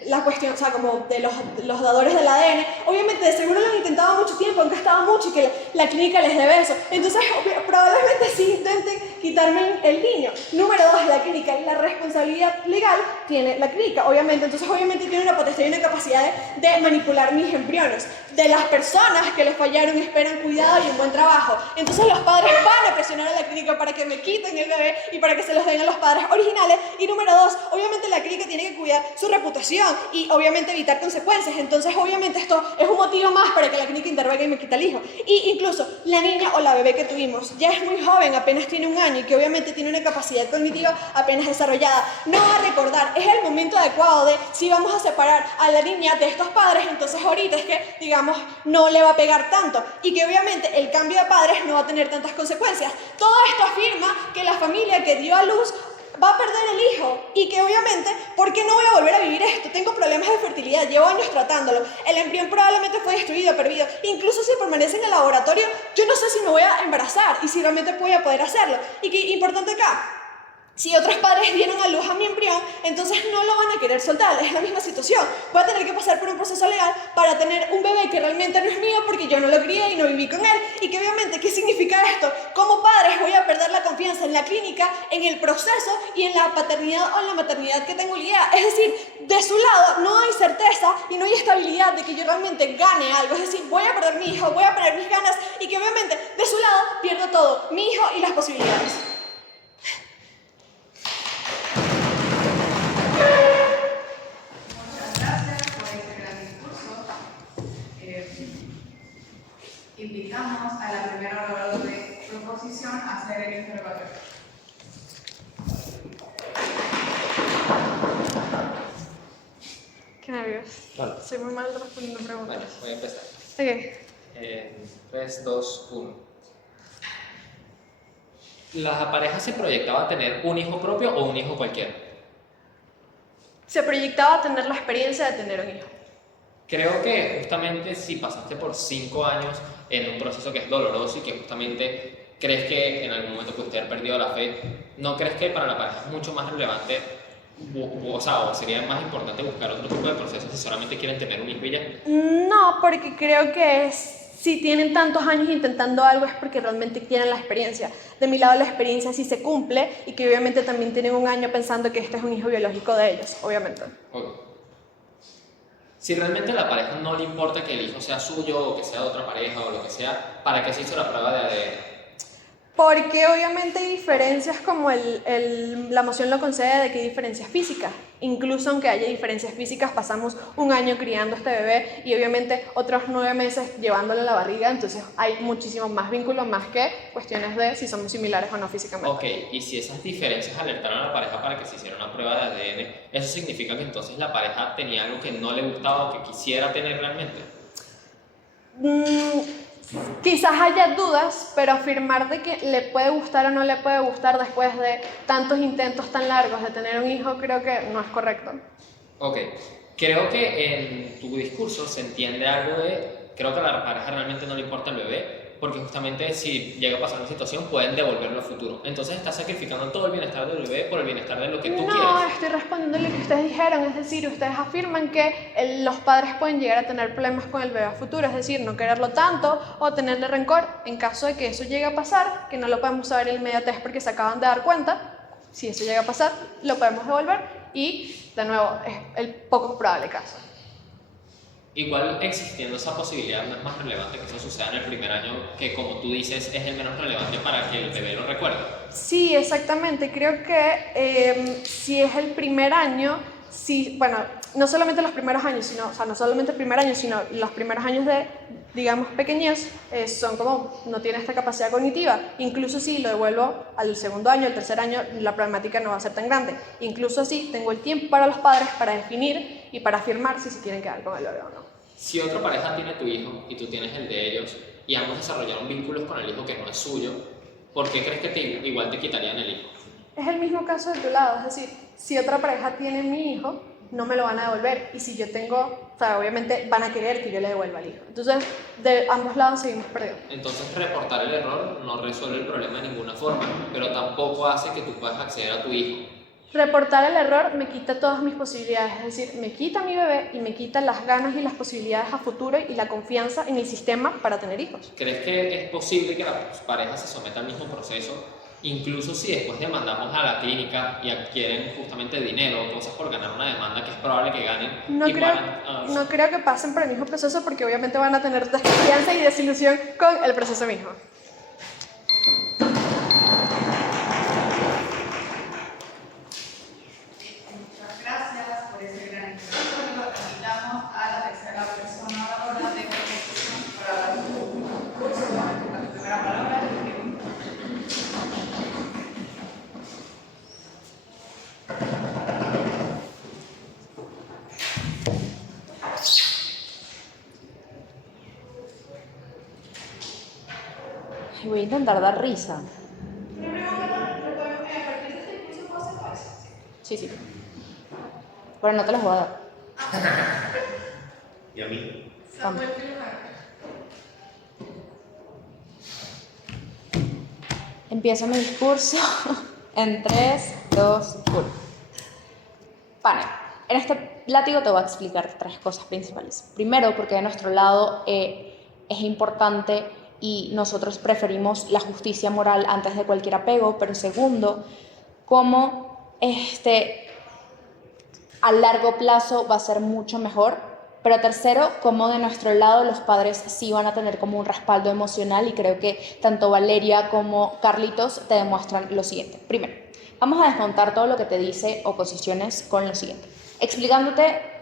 la cuestión, o sea, como de los dadores del ADN, obviamente de seguro lo han intentado mucho tiempo, han gastado mucho y que la clínica les debe eso. Entonces, probablemente sí intenten quitarme el niño. Número 2, la clínica, la responsabilidad legal tiene la clínica, obviamente. Entonces, obviamente tiene una potestad y una capacidad de manipular mis embriones. De las personas que les fallaron esperan cuidado y un buen trabajo. Entonces, los padres van a presionar a la clínica para que me quiten el bebé y para que se los den a los padres originales. Y número 2, obviamente la clínica tiene que cuidar su reputación y obviamente evitar consecuencias. Entonces obviamente esto es un motivo más para que la clínica intervenga y me quita el hijo. Y incluso la niña o la bebé que tuvimos ya es muy joven, apenas tiene 1 año y que obviamente tiene una capacidad cognitiva apenas desarrollada, no va a recordar. Es el momento adecuado de si vamos a separar a la niña de estos padres, entonces ahorita es que digamos no le va a pegar tanto y que obviamente el cambio de padres no va a tener tantas consecuencias. Todo esto afirma que la familia que dio a luz va a perder el hijo y que obviamente, ¿por qué no voy a volver a vivir esto? Tengo problemas de fertilidad, llevo años tratándolo, el embrión probablemente fue destruido, perdido, incluso si permanece en el laboratorio, yo no sé si me voy a embarazar y si realmente voy a poder hacerlo. Y que importante acá, si otros padres dieron a luz a mi embrión, entonces no lo van a querer soltar, es la misma situación. Voy a tener que pasar por un proceso legal para tener un bebé que realmente no es mío porque yo no lo crié y no viví con él. Y que obviamente, ¿qué significa esto? Como padres voy a perder la confianza en la clínica, en el proceso y en la paternidad o en la maternidad que tengo ligada. Es decir, de su lado no hay certeza y no hay estabilidad de que yo realmente gane algo. Es decir, voy a perder mi hijo, voy a perder mis ganas y que obviamente de su lado pierdo todo, mi hijo y las posibilidades. Invitamos a la primera oradora de proposición a hacer el interrogatorio. Qué nervios. Bueno. Soy muy mal respondiendo preguntas. Bueno, voy a empezar. Ok. En 3, 2, 1. ¿La pareja se proyectaba a tener un hijo propio o un hijo cualquiera? Se proyectaba tener la experiencia de tener un hijo. Creo que justamente si pasaste por 5 años en un proceso que es doloroso y que justamente crees que en algún momento pudiste haber perdido la fe, ¿no crees que para la pareja es mucho más relevante, o sería más importante buscar otro tipo de procesos si solamente quieren tener un hijo y ya? No, porque creo que si tienen tantos años intentando algo es porque realmente tienen la experiencia. De mi lado la experiencia sí se cumple y que obviamente también tienen un año pensando que este es un hijo biológico de ellos, obviamente. Okay. Si realmente a la pareja no le importa que el hijo sea suyo o que sea de otra pareja o lo que sea, ¿para qué se hizo la prueba de ADN? Porque obviamente hay diferencias como la moción lo concede de que hay diferencias físicas. Incluso aunque haya diferencias físicas, pasamos un año criando a este bebé y obviamente otros 9 meses llevándolo en la barriga, entonces hay muchísimos más vínculos más que cuestiones de si somos similares o no físicamente. Ok, y si esas diferencias alertaron a la pareja para que se hiciera una prueba de ADN, ¿eso significa que entonces la pareja tenía algo que no le gustaba o que quisiera tener realmente? Quizás haya dudas, pero afirmar de que le puede gustar o no le puede gustar después de tantos intentos tan largos de tener un hijo, creo que no es correcto. Ok, creo que en tu discurso se entiende algo de, creo que a la pareja realmente no le importa el bebé, porque justamente si llega a pasar una situación pueden devolverlo al futuro. Entonces estás sacrificando todo el bienestar del bebé por el bienestar de lo que tú quieres. No, estoy respondiendo lo que ustedes dijeron, es decir, ustedes afirman que los padres pueden llegar a tener problemas con el bebé a futuro, es decir, no quererlo tanto o tenerle rencor. En caso de que eso llegue a pasar, que no lo podemos saber en inmediatez porque se acaban de dar cuenta, si eso llega a pasar, lo podemos devolver y, de nuevo, es el poco probable caso. Igual existiendo esa posibilidad, no es más relevante que eso suceda en el primer año, que como tú dices es el menos relevante para que el bebé lo recuerde. Sí, exactamente. Creo que si es el primer año, bueno, no solamente los primeros años, sino, o sea, no solamente el primer año, sino los primeros años de, digamos, pequeñez, son como, no tiene esta capacidad cognitiva. Incluso si lo devuelvo al segundo año, al tercer año, la problemática no va a ser tan grande. Incluso así, tengo el tiempo para los padres para definir y para afirmar si se quieren quedar con el bebé o no. Si otra pareja tiene tu hijo y tú tienes el de ellos y ambos desarrollaron vínculos con el hijo que no es suyo, ¿por qué crees que igual te quitarían el hijo? Es el mismo caso de tu lado, es decir, si otra pareja tiene mi hijo, no me lo van a devolver, y si yo tengo, o sea, obviamente van a querer que yo le devuelva al hijo. Entonces, de ambos lados seguimos perdiendo. Entonces, reportar el error no resuelve el problema de ninguna forma, pero tampoco hace que tú puedas acceder a tu hijo. Reportar el error me quita todas mis posibilidades, es decir, me quita a mi bebé y me quita las ganas y las posibilidades a futuro y la confianza en el sistema para tener hijos. ¿Crees que es posible que las parejas se sometan al mismo proceso, incluso si después demandamos a la clínica y adquieren justamente dinero o cosas por ganar una demanda que es probable que ganen? No creo que pasen por el mismo proceso porque obviamente van a tener desconfianza y desilusión con el proceso mismo. Gracias por ese gran interrogatorio. Invitamos a la tercera persona oradora de proposición para dar un curso. La primera palabra. Voy a intentar dar risa. Una pregunta, a partir de este curso puedo hacer Sí. Pero no te los voy a dar. ¿Y a mí? Samuel Filomeno. Empiezo mi discurso en 3, 2, 1. Panel. En este látigo te voy a explicar 3 cosas principales. Primero, porque de nuestro lado es importante y nosotros preferimos la justicia moral antes de cualquier apego. Pero segundo, cómo a largo plazo va a ser mucho mejor. Pero tercero, como de nuestro lado los padres sí van a tener como un respaldo emocional, y creo que tanto Valeria como Carlitos te demuestran lo siguiente. Primero, vamos a desmontar todo lo que te dice oposiciones con lo siguiente, explicándote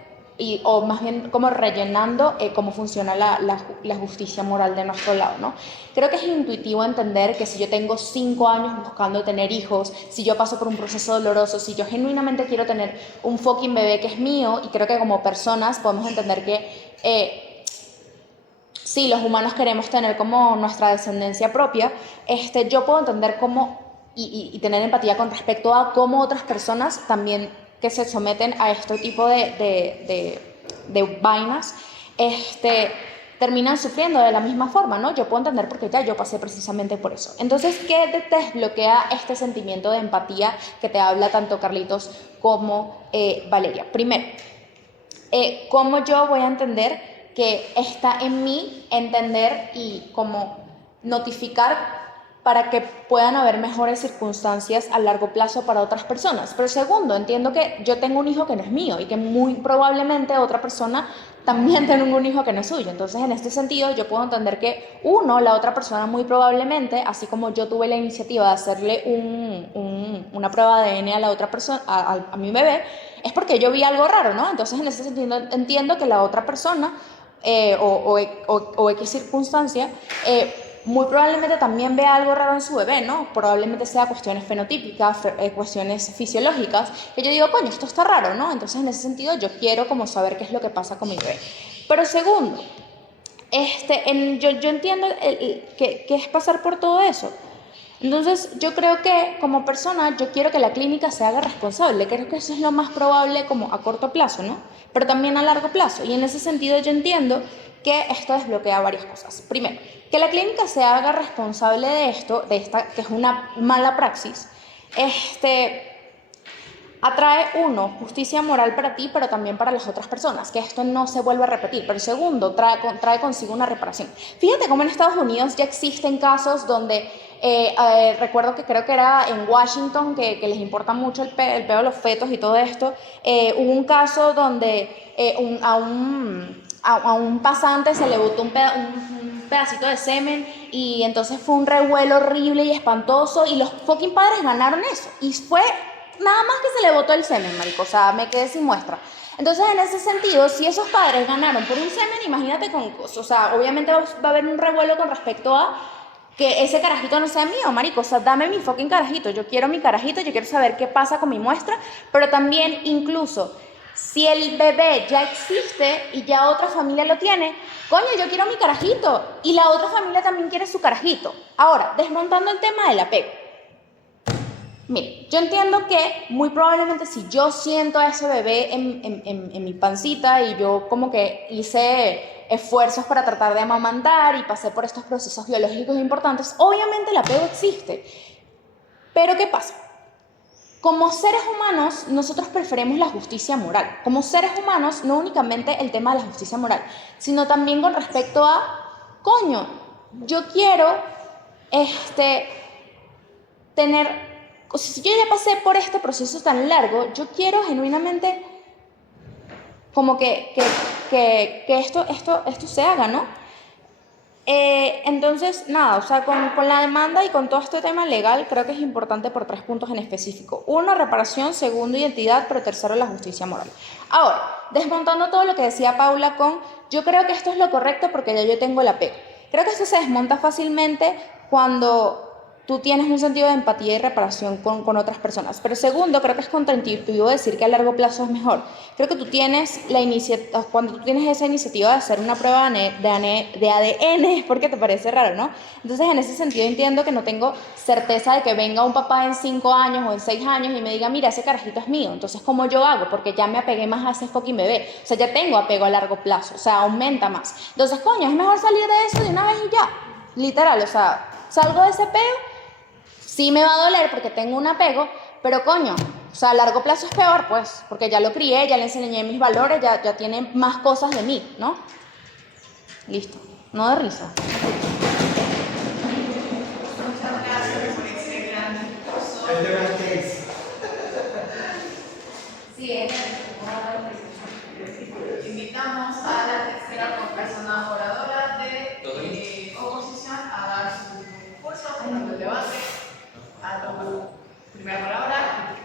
o más bien como rellenando cómo funciona la justicia moral de nuestro lado, ¿no? Creo que es intuitivo entender que si yo tengo 5 años buscando tener hijos, si yo paso por un proceso doloroso, si yo genuinamente quiero tener un fucking bebé que es mío, y creo que como personas podemos entender que sí, los humanos queremos tener como nuestra descendencia propia, yo puedo entender cómo y tener empatía con respecto a cómo otras personas también que se someten a este tipo de vainas, terminan sufriendo de la misma forma, ¿no? Yo puedo entender porque ya yo pasé precisamente por eso. Entonces, ¿qué te desbloquea este sentimiento de empatía que te habla tanto Carlitos como Valeria? Primero, ¿cómo yo voy a entender que está en mí entender y como notificar para que puedan haber mejores circunstancias a largo plazo para otras personas? Pero segundo, entiendo que yo tengo un hijo que no es mío y que muy probablemente otra persona también tenga un hijo que no es suyo. Entonces, en este sentido, yo puedo entender que la otra persona muy probablemente, así como yo tuve la iniciativa de hacerle una prueba de ADN a la otra persona, a mi bebé, es porque yo vi algo raro, ¿no? Entonces, en ese sentido, entiendo que la otra persona o X circunstancia muy probablemente también vea algo raro en su bebé, ¿no? Probablemente sea cuestiones fenotípicas, cuestiones fisiológicas, que yo digo, coño, esto está raro, ¿no? Entonces, en ese sentido, yo quiero como saber qué es lo que pasa con mi bebé. Pero segundo, yo entiendo que es pasar por todo eso. Entonces, yo creo que como persona, yo quiero que la clínica se haga responsable. Creo que eso es lo más probable como a corto plazo, ¿no? Pero también a largo plazo. Y en ese sentido, yo entiendo que esto desbloquea varias cosas. Primero, que la clínica se haga responsable de esto, que es una mala praxis, atrae justicia moral para ti, pero también para las otras personas, que esto no se vuelva a repetir. Pero segundo, trae consigo una reparación. Fíjate cómo en Estados Unidos ya existen casos donde, recuerdo que creo que era en Washington, que les importa mucho el pedo de los fetos y todo esto, hubo un caso donde a un pasante se le botó un pedacito de semen, y entonces fue un revuelo horrible y espantoso, y los fucking padres ganaron eso, y fue nada más que se le botó el semen, marico, o sea, me quedé sin muestra. Entonces, en ese sentido, si esos padres ganaron por un semen, imagínate o sea, obviamente va a haber un revuelo con respecto a que ese carajito no sea mío, marico, o sea, dame mi fucking carajito, yo quiero mi carajito, yo quiero saber qué pasa con mi muestra. Pero también, incluso si el bebé ya existe y ya otra familia lo tiene, coño, yo quiero mi carajito y la otra familia también quiere su carajito. Ahora, desmontando el tema del apego. Mire, yo entiendo que muy probablemente si yo siento a ese bebé en mi pancita y yo como que hice esfuerzos para tratar de amamantar y pasé por estos procesos biológicos importantes, obviamente el apego existe. Pero ¿qué pasa? Como seres humanos, nosotros preferimos la justicia moral. Como seres humanos, no únicamente el tema de la justicia moral, sino también con respecto a, coño, yo quiero tener, o sea, si yo ya pasé por este proceso tan largo, yo quiero genuinamente como que esto se haga, ¿no? Entonces, nada, o sea, con la demanda y con todo este tema legal, creo que es importante por 3 puntos en específico. 1, reparación. 2, identidad. Pero 3, la justicia moral. Ahora, desmontando todo lo que decía Paula yo creo que esto es lo correcto porque ya yo tengo el apego. Creo que esto se desmonta fácilmente cuando tú tienes un sentido de empatía y reparación con otras personas. Pero segundo, creo que es contraintuitivo decir que a largo plazo es mejor. Creo que tú tienes cuando tú tienes esa iniciativa de hacer una prueba de ADN, es porque te parece raro, ¿no? Entonces, en ese sentido entiendo que no tengo certeza de que venga un papá en 5 años o en 6 años y me diga, mira, ese carajito es mío. Entonces, ¿cómo yo hago? Porque ya me apegué más a ese fucking bebé. O sea, ya tengo apego a largo plazo. O sea, aumenta más. Entonces, coño, es mejor salir de eso de una vez y ya. Literal, o sea, salgo de ese peo. Sí me va a doler porque tengo un apego, pero coño, o sea, a largo plazo es peor, pues, porque ya lo crié, ya le enseñé mis valores, ya tiene más cosas de mí, ¿no? Listo, no de risa. Muchas gracias por ese gran discurso. El tema es Case. Sí, Invitamos a la tercera persona oradora de oposición a dar su discurso, cerrando el debate. A tu primera palabra.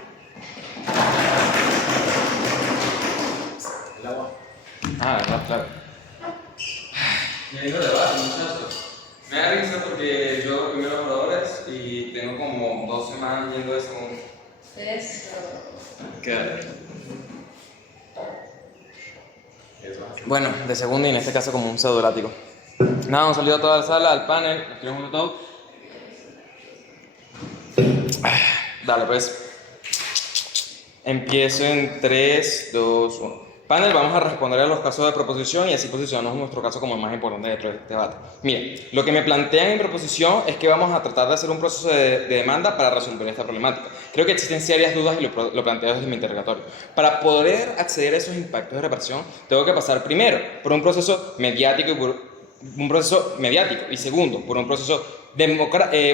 El agua. Verdad, claro. Me dijo debate, muchachos. Me da risa porque yo primero oradores y tengo como 2 semanas yendo de segundo. Quédate. Bueno, de segundo y en este caso como un pseudolático. Nada, un saludo a toda la sala, al panel, les quiero un todo. Dale, pues. Empiezo en 3, 2, 1. Panel, vamos a responder a los casos de proposición y así posicionamos nuestro caso como el más importante dentro de este debate. Miren, lo que me plantean en proposición es que vamos a tratar de hacer un proceso de demanda para resolver esta problemática. Creo que existen serias dudas y lo planteo desde mi interrogatorio. Para poder acceder a esos impactos de reparación, tengo que pasar primero por un proceso mediático y segundo, por un proceso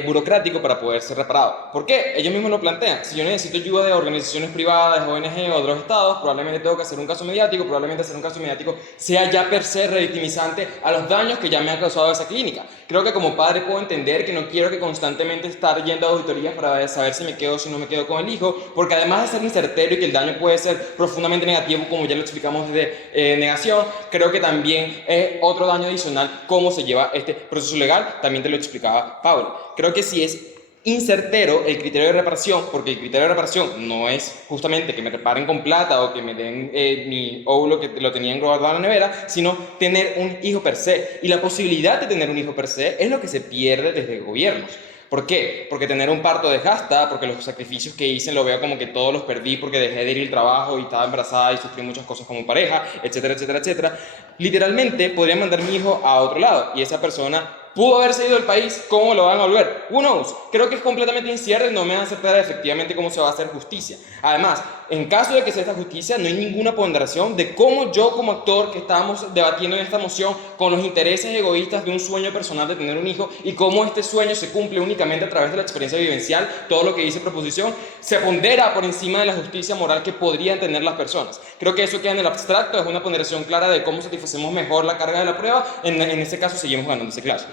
burocrático para poder ser reparado. ¿Por qué? Ellos mismos lo plantean. Si yo necesito ayuda de organizaciones privadas, ONG o de los estados, probablemente tengo que hacer un caso mediático, probablemente hacer un caso mediático sea ya per se revictimizante a los daños que ya me ha causado esa clínica. Creo que como padre puedo entender que no quiero que constantemente estar yendo a auditorías para saber si me quedo o si no me quedo con el hijo, porque además de ser incertero y que el daño puede ser profundamente negativo, como ya lo explicamos desde negación, creo que también es otro daño adicional cómo se lleva este proceso legal, también te lo explicaba Pablo. Creo que si es incertero el criterio de reparación, porque el criterio de reparación no es justamente que me reparen con plata o que me den mi óvulo que lo tenían guardado en la nevera, sino tener un hijo per se. Y la posibilidad de tener un hijo per se es lo que se pierde desde gobiernos. ¿Por qué? Porque tener un parto desgasta, porque los sacrificios que hice lo veo como que todos los perdí porque dejé de ir al trabajo y estaba embarazada y sufrí muchas cosas como pareja, etcétera, etcétera, etcétera. Literalmente podría mandar mi hijo a otro lado y esa persona pudo haberse ido del país. ¿Cómo lo van a volver? Who knows? Creo que es completamente incierto y no me van a aceptar efectivamente cómo se va a hacer justicia. Además, en caso de que sea esta justicia, no hay ninguna ponderación de cómo yo como actor que estábamos debatiendo en esta moción con los intereses egoístas de un sueño personal de tener un hijo y cómo este sueño se cumple únicamente a través de la experiencia vivencial, todo lo que dice proposición, se pondera por encima de la justicia moral que podrían tener las personas. Creo que eso queda en el abstracto, es una ponderación clara de cómo satisfacemos mejor la carga de la prueba, en este caso seguimos ganando ese caso.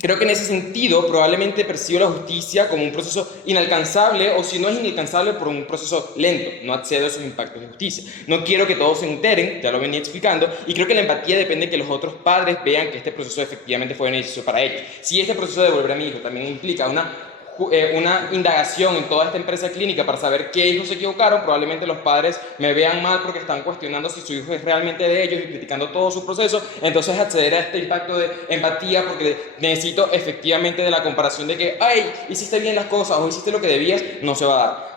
Creo que en ese sentido probablemente percibo la justicia como un proceso inalcanzable o si no es inalcanzable por un proceso lento. No accedo a esos impactos de justicia. No quiero que todos se enteren, ya lo venía explicando, y creo que la empatía depende de que los otros padres vean que este proceso efectivamente fue beneficioso para ellos. Si este proceso de devolver a mi hijo también implica una indagación en toda esta empresa clínica para saber qué hijos se equivocaron, probablemente los padres me vean mal porque están cuestionando si su hijo es realmente de ellos y criticando todo su proceso. Entonces acceder a este impacto de empatía porque necesito efectivamente de la comparación de que ay, hiciste bien las cosas o hiciste lo que debías, no se va a dar.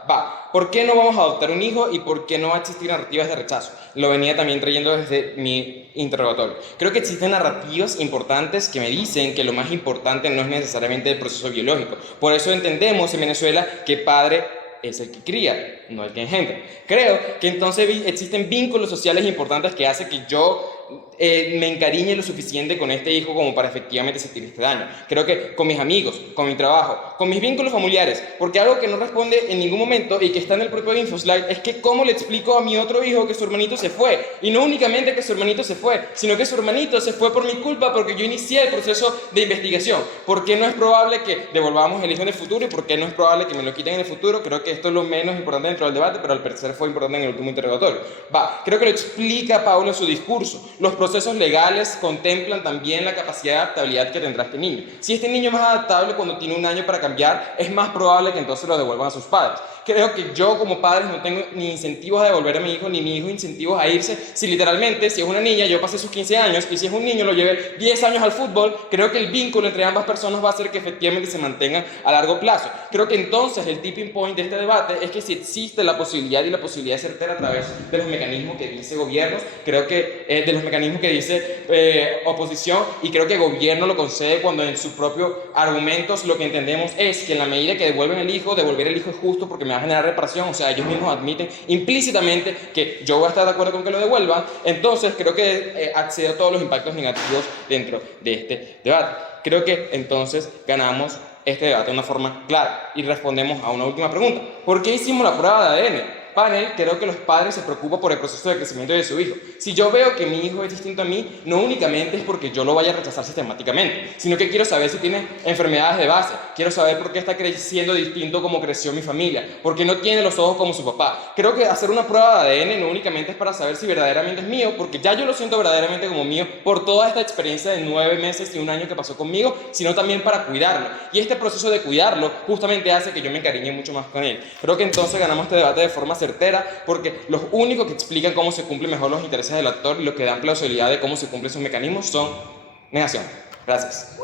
¿Por qué no vamos a adoptar un hijo y por qué no va a existir narrativas de rechazo? Lo venía también trayendo desde mi interrogatorio. Creo que existen narrativas importantes que me dicen que lo más importante no es necesariamente el proceso biológico. Por eso entendemos en Venezuela que padre es el que cría, no el que engendra. Creo que entonces existen vínculos sociales importantes que hacen que yo me encariñe lo suficiente con este hijo como para efectivamente sentir este daño. Creo que con mis amigos, con mi trabajo, con mis vínculos familiares, porque algo que no responde en ningún momento y que está en el propio InfoSlide es que cómo le explico a mi otro hijo que su hermanito se fue, y no únicamente que su hermanito se fue, sino que su hermanito se fue por mi culpa porque yo inicié el proceso de investigación. ¿Por qué no es probable que devolvamos el hijo en el futuro y por qué no es probable que me lo quiten en el futuro? Creo que esto es lo menos importante dentro del debate, pero al parecer fue importante en el último interrogatorio. Creo que lo explica Pablo en su discurso. los procesos legales contemplan también la capacidad de adaptabilidad que tendrá este niño. Si este niño es más adaptable cuando tiene un año para cambiar, es más probable que entonces lo devuelvan a sus padres. Creo que yo como padre no tengo ni incentivos a devolver a mi hijo, ni mi hijo incentivos a irse. Si literalmente, si es una niña, yo pasé sus 15 años, y si es un niño, lo llevé 10 años al fútbol, creo que el vínculo entre ambas personas va a hacer que efectivamente se mantengan a largo plazo. Creo que entonces el tipping point de este debate es que si existe la posibilidad y la posibilidad certera a través de los mecanismos que dice gobiernos, creo que de los mecanismos que dice oposición, y creo que gobierno lo concede cuando en sus propios argumentos lo que entendemos es que en la medida que devuelven el hijo, devolver el hijo es justo porque me va a generar reparación, o sea, ellos mismos admiten implícitamente que yo voy a estar de acuerdo con que lo devuelvan, entonces creo que accedo a todos los impactos negativos dentro de este debate. Creo que entonces ganamos este debate de una forma clara y respondemos a una última pregunta. ¿Por qué hicimos la prueba de ADN? Panel, creo que los padres se preocupan por el proceso de crecimiento de su hijo. Si yo veo que mi hijo es distinto a mí, no únicamente es porque yo lo vaya a rechazar sistemáticamente, sino que quiero saber si tiene enfermedades de base, quiero saber por qué está creciendo distinto como creció mi familia, porque no tiene los ojos como su papá. Creo que hacer una prueba de ADN no únicamente es para saber si verdaderamente es mío, porque ya yo lo siento verdaderamente como mío por toda esta experiencia de 9 meses y un año que pasó conmigo, sino también para cuidarlo. Y este proceso de cuidarlo justamente hace que yo me encariñe mucho más con él. Creo que entonces ganamos este debate de forma certera, porque los únicos que explican cómo se cumplen mejor los intereses del actor y los que dan plausibilidad de cómo se cumplen sus mecanismos son negación. Gracias.